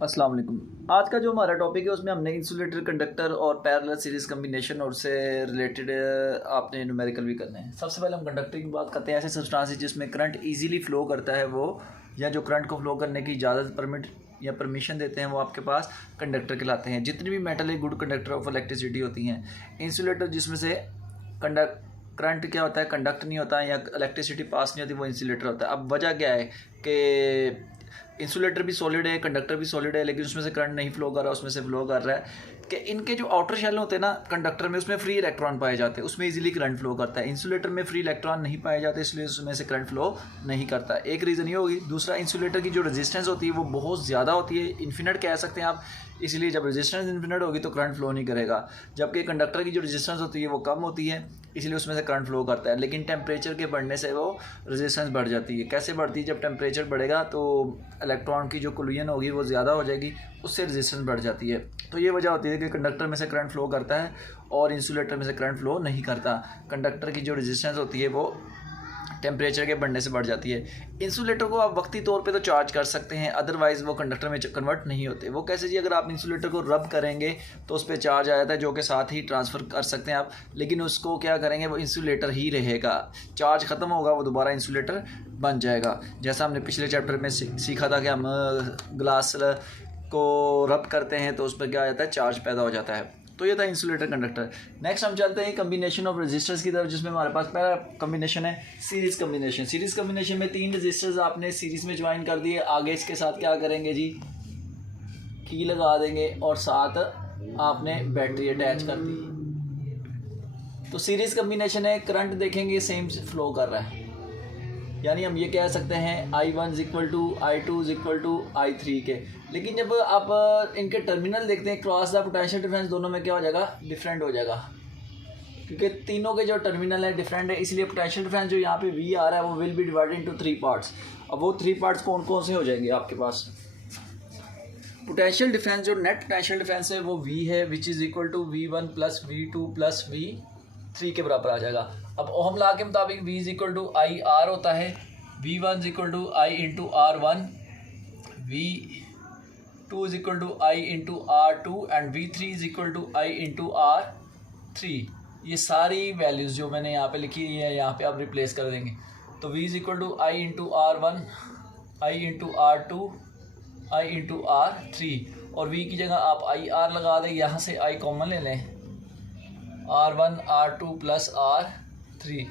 अस्सलाम वालेकुम। आज का जो हमारा टॉपिक है उसमें हमने इंसुलेटर कंडक्टर और पैरेलल सीरीज़ कम्बिनेशन और उससे रिलेटेड आपने न्यूमेरिकल भी करने हैं। सबसे पहले हम कंडक्टर की बात करते हैं। ऐसे सब्सटेंस जिसमें करंट इजीली फ्लो करता है वो, या जो करंट को फ्लो करने की इजाज़त परमिट या परमिशन देते हैं, वो आपके पास कंडक्टर कहलाते हैं। जितनी भी मेटल है गुड कंडक्टर ऑफ इलेक्ट्रिसिटी होती हैं। इंसुलेटर जिसमें से करंट क्या होता है, कंडक्ट नहीं होता है या इलेक्ट्रिसिटी पास नहीं होती, वो इंसुलेटर होता है। अब वजह क्या है कि इंसुलेटर भी सॉलिड है, कंडक्टर भी सॉलिड है, लेकिन उसमें से करंट नहीं फ्लो कर रहा, उसमें से फ्लो कर रहा है कि इनके जो आउटर शेल होते हैं ना कंडक्टर में, उसमें फ्री इलेक्ट्रॉन पाए जाते हैं, उसमें इजीली करंट फ्लो करता है। इंसुलेटर में फ्री इलेक्ट्रॉन नहीं पाए जाते, इसलिए उसमें से करंट फ्लो नहीं करता। एक रीज़न ये होगी। दूसरा, इंसुलेटर की जो रेजिस्टेंस होती है वो बहुत ज़्यादा होती है, इन्फिनिट कह सकते हैं आप, इसलिए जब रेजिस्टेंस इन्फिनिट होगी तो करंट फ्लो नहीं करेगा। जबकि कंडक्टर की जो रेजिस्टेंस होती है वो कम होती है, इसलिए उसमें से करंट फ्लो करता है। लेकिन टेम्परेचर के बढ़ने से वो रेजिस्टेंस बढ़ जाती है। कैसे बढ़ती है? जब टेम्परेचर बढ़ेगा तो इलेक्ट्रॉन की जो कोलिजन होगी वो ज़्यादा हो जाएगी, उससे रेजिस्टेंस बढ़ जाती है। तो ये वजह होती है कि कंडक्टर में से करंट फ्लो करता है और इंसुलेटर में से करंट फ्लो नहीं करता। कंडक्टर की जो रेजिस्टेंस होती है वो टेम्परेचर के बढ़ने से बढ़ जाती है। इंसुलेटर को आप वक्ती तौर पे तो चार्ज कर सकते हैं, अदरवाइज़ वो कंडक्टर में कन्वर्ट नहीं होते। वो कैसे जी? अगर आप इंसुलेटर को रब करेंगे तो उस पर चार्ज आ जाता है, जो कि साथ ही ट्रांसफ़र कर सकते हैं आप, लेकिन उसको क्या करेंगे, वो इंसुलेटर ही रहेगा। चार्ज ख़त्म होगा, वो दोबारा इंसुलेटर बन जाएगा। जैसा हमने पिछले चैप्टर में सीखा था कि हम ग्लास को रब करते हैं तो उस पर क्या आ जाता है, चार्ज पैदा हो जाता है। तो ये था इंसुलेटर कंडक्टर। नेक्स्ट हम चलते हैं कम्बिनेशन ऑफ रेजिस्टर्स की तरफ, जिसमें हमारे पास पहला कम्बिनेशन है सीरीज़ कम्बिनेशन। सीरीज़ कम्बिनेशन में 3 रेजिस्टर्स आपने सीरीज़ में ज्वाइन कर दिए। आगे इसके साथ क्या करेंगे जी, की लगा देंगे और साथ आपने बैटरी अटैच कर दी। तो सीरीज़ कम्बिनेशन है, करंट देखेंगे सेम फ्लो कर रहा है, यानी हम ये कह सकते हैं I1 is equal to I2 is equal to I3 के। लेकिन जब आप इनके टर्मिनल देखते हैं, क्रॉस द पोटेंशियल डिफरेंस दोनों में क्या हो जाएगा, डिफरेंट हो जाएगा, क्योंकि तीनों के जो टर्मिनल है डिफरेंट है। इसलिए पोटेंशियल डिफरेंस जो यहाँ पे V आ रहा है वो will be divided into 3 parts. अब वो 3 पार्ट्स कौन कौन से हो जाएंगे आपके पास? पोटेंशियल डिफरेंस, जो नेट पोटेंशियल डिफरेंस है वो V है, which is equal to V1 plus V2 plus V3 के बराबर आ जाएगा। अब ओहम लॉ के मुताबिक V is equal to IR होता है, V1 is equal to I into R1, V2 is equal to I into R2 and V3 is equal to I into R3। ये सारी वैल्यूज़ जो मैंने यहाँ पे लिखी है यहाँ पे आप रिप्लेस कर देंगे। तो V is equal to I into R1, I into R2, I into R3, और V की जगह आप IR लगा दें, यहाँ से I कॉमन ले लें, R1 R2 प्लस R3,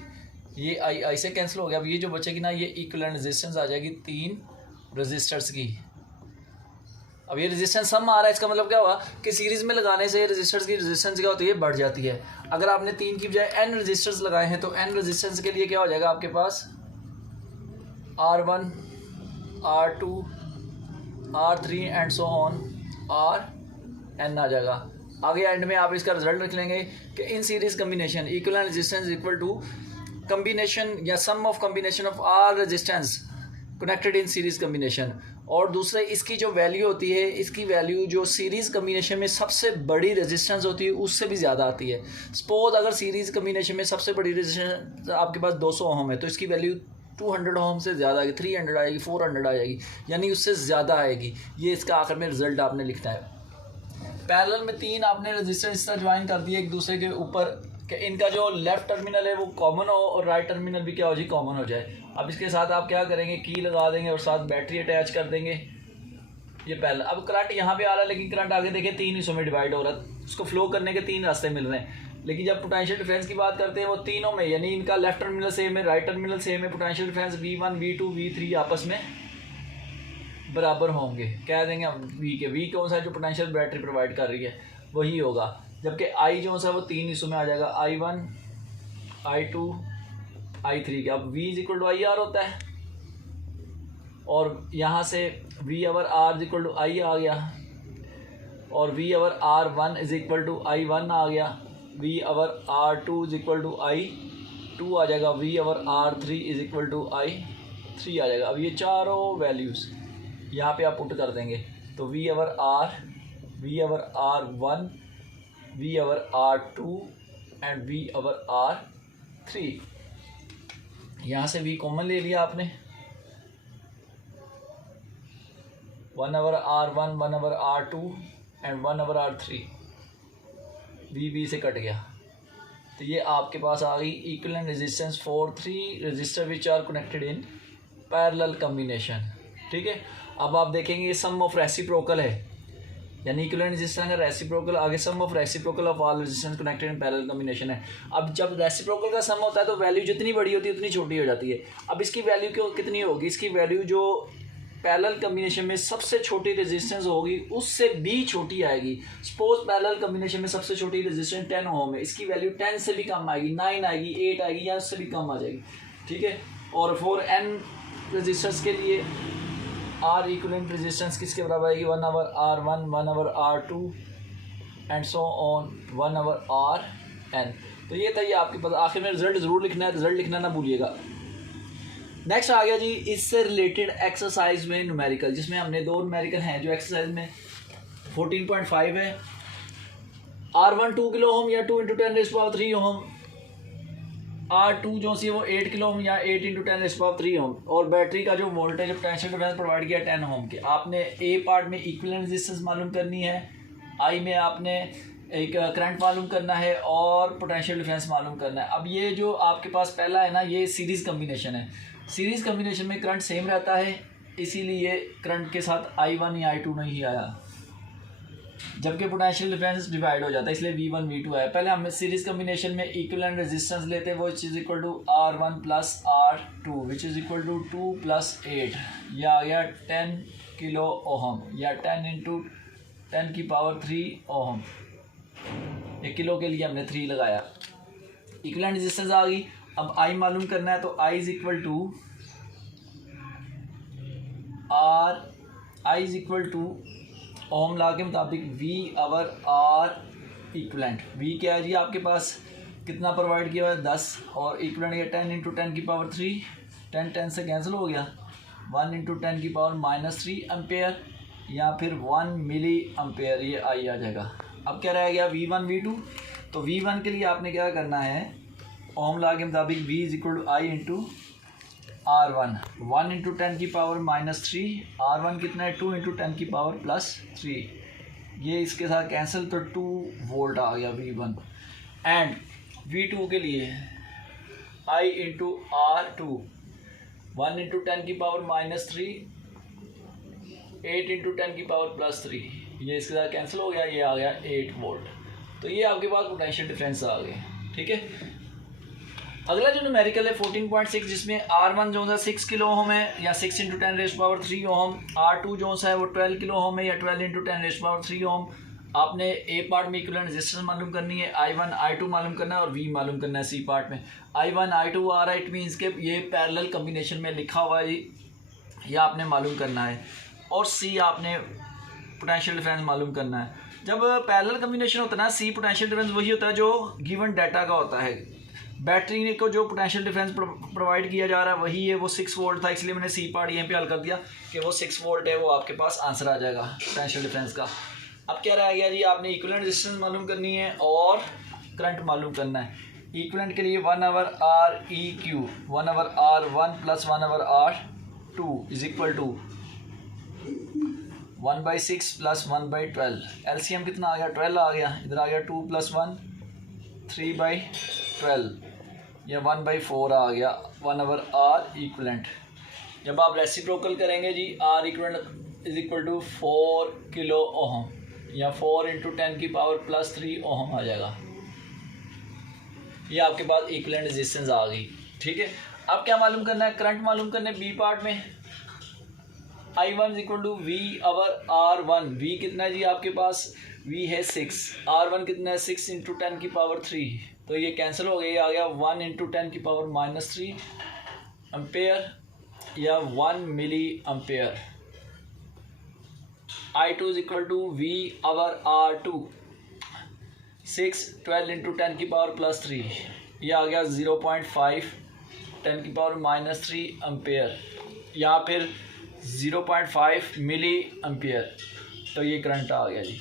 ये आई से कैंसिल हो गया। अब ये जो बचेगी ना, ये इक्विवेलेंट रेजिस्टेंस आ जाएगी 3 रेजिस्टर्स की। अब ये रेजिस्टेंस सम आ रहा है, इसका मतलब क्या हुआ कि सीरीज़ में लगाने से रेजिस्टर्स की रेजिस्टेंस क्या होती है, बढ़ जाती है। अगर आपने 3 की बजाय n रेजिस्टर्स लगाए हैं तो n रेजिस्टेंस के लिए क्या हो जाएगा आपके पास, R1 R2 R3 and so on Rn आ जाएगा। आगे एंड में आप इसका रिजल्ट रख लेंगे कि in series combination equivalent resistance equal to combination या sum of combination of all resistance connected in series combination. और दूसरा, इसकी जो वैल्यू होती है, इसकी वैल्यू जो सीरीज़ कम्बिनेशन में सबसे बड़ी रेजिस्टेंस होती है उससे भी ज़्यादा आती है। सपोज अगर सीरीज़ कम्बिनेशन में सबसे बड़ी रेजिस्टेंस आपके पास 200 ओम है तो इसकी वैल्यू 200 ओम से ज़्यादा आएगी, 300 आएगी, 400 आ जाएगी, यानी उससे ज़्यादा आएगी। ये इसका आखिर में रिजल्ट आपने लिखना है। पैरेलल में 3 आपने रेजिस्टर इस तरह ज्वाइन कर दिए एक दूसरे के ऊपर कि इनका जो लेफ़्ट टर्मिनल है वो कॉमन हो और राइट टर्मिनल भी क्या हो जी, कॉमन हो जाए। अब इसके साथ आप क्या करेंगे, की लगा देंगे और साथ बैटरी अटैच कर देंगे। ये पहला। अब करंट यहाँ पे आ रहा है, लेकिन करंट आगे देखिए 3 हिस्सों में डिवाइड हो रहा है, उसको फ्लो करने के 3 रास्ते मिल रहे हैं। लेकिन जब पोटेंशियल डिफरेंस की बात करते हैं वो तीनों में, यानी इनका लेफ्ट टर्मिनल सेम है, राइट टर्मिनल सेम है, potential difference V1 V2 V3 आपस में बराबर होंगे। कह देंगे हम V कौन सा है, जो पोटेंशियल बैटरी प्रोवाइड कर रही है वही होगा। जबकि I जो सा वो 3 हिस्सों में आ जाएगा, I1 I2 I3 के। अब V is equal to IR होता है और यहाँ से V over R is equal to I आ गया, और V over R1 is equal to I1 आ गया, V over R2 is equal to I2 आ जाएगा, V over R3 is equal to I3 आ जाएगा। अब ये चारों वैल्यूज़ यहाँ पे आप पुट कर देंगे तो V over R, V over R1, V over R2 and V over R3। यहाँ से V कॉमन ले लिया आपने, 1/R1, 1/R2 and 1/R3, VB से कट गया। तो ये आपके पास आ गई equivalent resistance for 3 resistor which are connected in parallel combination. ठीक है, अब आप देखेंगे ये सम ऑफ रेसिप्रोकल है, यानी इक्विवेलेंट रेजिस्टेंस है रेसिप्रोकल, आगे sum of reciprocal of all resistance connected in parallel combination है। अब जब रेसिप्रोकल का सम होता है तो वैल्यू जितनी बड़ी होती है उतनी छोटी हो जाती है। अब इसकी वैल्यू क्यों कितनी होगी, इसकी वैल्यू जो पैरेलल कम्बिनेशन में सबसे छोटी रेजिस्टेंस होगी उससे भी छोटी आएगी। सपोज पैरेलल कम्बिनेशन में सबसे छोटी रेजिस्टेंस 10 ओम है, इसकी वैल्यू 10 से भी कम आएगी, 9 आएगी, 8 आएगी या उससे भी कम आ जाएगी। ठीक है, और फॉर n रेजिस्टेंस के लिए आर इक्विवेलेंट रेजिस्टेंस किसके बराबर आएगी, 1/R1, 1/R2 and so on 1/Rn। तो ये था, ये आपके पास आखिर में रिजल्ट ज़रूर लिखना है, रिजल्ट लिखना ना भूलिएगा। नेक्स्ट आ गया जी इससे रिलेटेड एक्सरसाइज में न्यूमेरिकल, जिसमें हमने 2 न्यूमेरिकल हैं जो एक्सरसाइज में 14.5 है। R1 2 किलो ओम या 2 × 10⁻³ ओम, R2 जो सी वो 8 किलो ओम या 8 × 10⁻³ ओम, और बैटरी का जो वोल्टेज पोटेंशियल डिफरेंस प्रोवाइड किया 10 ओम के। आपने ए पार्ट में इक्विवेलेंट रेजिस्टेंस मालूम करनी है, आई में आपने एक करंट मालूम करना है और पोटेंशियल डिफरेंस मालूम करना है। अब ये जो आपके पास पहला है ना, ये सीरीज़ कम्बिनेशन है। सीरीज़ कम्बिनेशन में करंट सेम रहता है, इसीलिए करंट के साथ I1 या I2 नहीं आया, जबकि पोटेंशियल डिफरेंस डिवाइड हो जाता है, इसलिए V1 V2 आया। पहले हम सीरीज़ कम्बिनेशन में इक्विवेलेंट रेजिस्टेंस लेते हैं, वो is equal to R1 + R2 which is equal to 2 + 8, या आ गया 10 किलो ओहम या 10 × 10⁻³ ओहम। 1 किलो के लिए हमने 3 लगाया, इक्विवेलेंट रेजिस्टेंस आ गई। अब I मालूम करना है, तो I is equal to ohm law के मुताबिक V/R इक्विवेलेंट। V क्या है जी आपके पास, कितना प्रोवाइड किया हुआ है 10, और इक्विवेलेंट ये 10 × 10⁻³, 10 10 से कैंसिल हो गया, 1 × 10⁻³ एम्पेयर या फिर 1 मिली एम्पेयर, ये I आ जाएगा। अब क्या रह गया V1 V2, तो V1 के लिए आपने क्या करना है, ओम लॉ के मुताबिक V is equal to I × R1, 1 × 10⁻³ R1 कितना है 2 × 10⁻+3, ये इसके साथ कैंसिल, तो 2 वोल्ट आ गया V1। एंड V2 के लिए I × R2, 1 × 10⁻³ 8 × 10⁻+3, ये इसके साथ कैंसिल हो गया, ये आ गया 8 वोल्ट। तो ये आपके पास पोटेंशियल डिफरेंस आ गए। ठीक है, अगला जो न्यूमेरिकल है 14.6, जिसमें R1 जो है 6 किलो ओम है या 6 × 10⁻³ ओम, R2 जो है वो 12 किलो ओम है या 12 × 10⁻³ ओम। आपने ए पार्ट में इक्विवेलेंट रेजिस्टेंस मालूम करनी है, I1 I2 मालूम करना है और V मालूम करना है सी पार्ट में। I1 I2 आ रहा है, इट मीन्स के ये पैरेलल कम्बिनेशन में लिखा हुआ है, ये आपने मालूम करना है, और सी आपने पोटेंशियल डिफरेंस मालूम करना है। जब पैरेलल कम्बिनेशन होता है ना, सी पोटेंशियल डिफरेंस वही होता है जो गिवन डाटा का होता है। बैटरी को जो पोटेंशियल डिफरेंस प्रोवाइड किया जा रहा है वही है, वो 6 वोल्ट था, इसलिए मैंने सी पार्ट यहाँ पे हल कर दिया कि वो 6 वोल्ट है, वो आपके पास आंसर आ जाएगा पोटेंशियल डिफरेंस का। अब क्या रह गया जी, आपने इक्विवेलेंट रेजिस्टेंस मालूम करनी है और करंट मालूम करना है। इक्विवेलेंट के लिए 1/Req 1/R1 + 1/R2 is equal to 1/6 + 1/12। LCM कितना आ गया, 12 आ गया, इधर आ गया 2 + 1 3/12 या 1/4 आ गया 1/R इक्विवेलेंट। जब आप रेसिप्रोकल करेंगे जी, R equivalent is equal to 4 kilo ohm या 4 × 10⁻+3 ओहम आ जाएगा। ये आपके पास इक्विवेलेंट रेजिस्टेंस आ गई। ठीक है, अब क्या मालूम करना है, करंट मालूम करना है बी पार्ट में। I1 is equal to V/R1, V कितना है जी आपके पास, V है 6, R1 कितना है 6 × 10⁻3, तो ये कैंसिल हो गया, ये आ गया 1 × 10⁻³ एम्पेयर या 1 milliampere. I2 is equal to V/R2, 6 12 × 10⁻+3, ये आ गया 0.5 10⁻³ एम्पेयर या फिर 0.5 मिली एम्पेयर। तो ये करंट आ गया जी।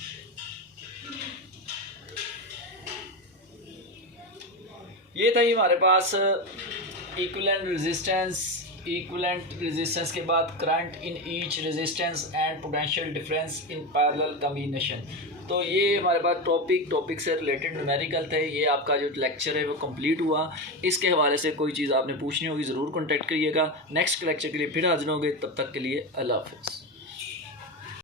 ये था ही हमारे पास इक्विवेलेंट रेजिस्टेंस इक्विवेलेंट रेजिस्टेंस के बाद current in each resistance and potential difference in parallel combination. तो ये हमारे पास टॉपिक से रिलेटेड न्यूमेरिकल थे। ये आपका जो लेक्चर है वो कंप्लीट हुआ। इसके हवाले से कोई चीज़ आपने पूछनी होगी ज़रूर कॉन्टैक्ट करिएगा। नेक्स्ट लेक्चर के लिए फिर हाजिर होंगे, तब तक के लिए अल्लाह हाफ़िज़।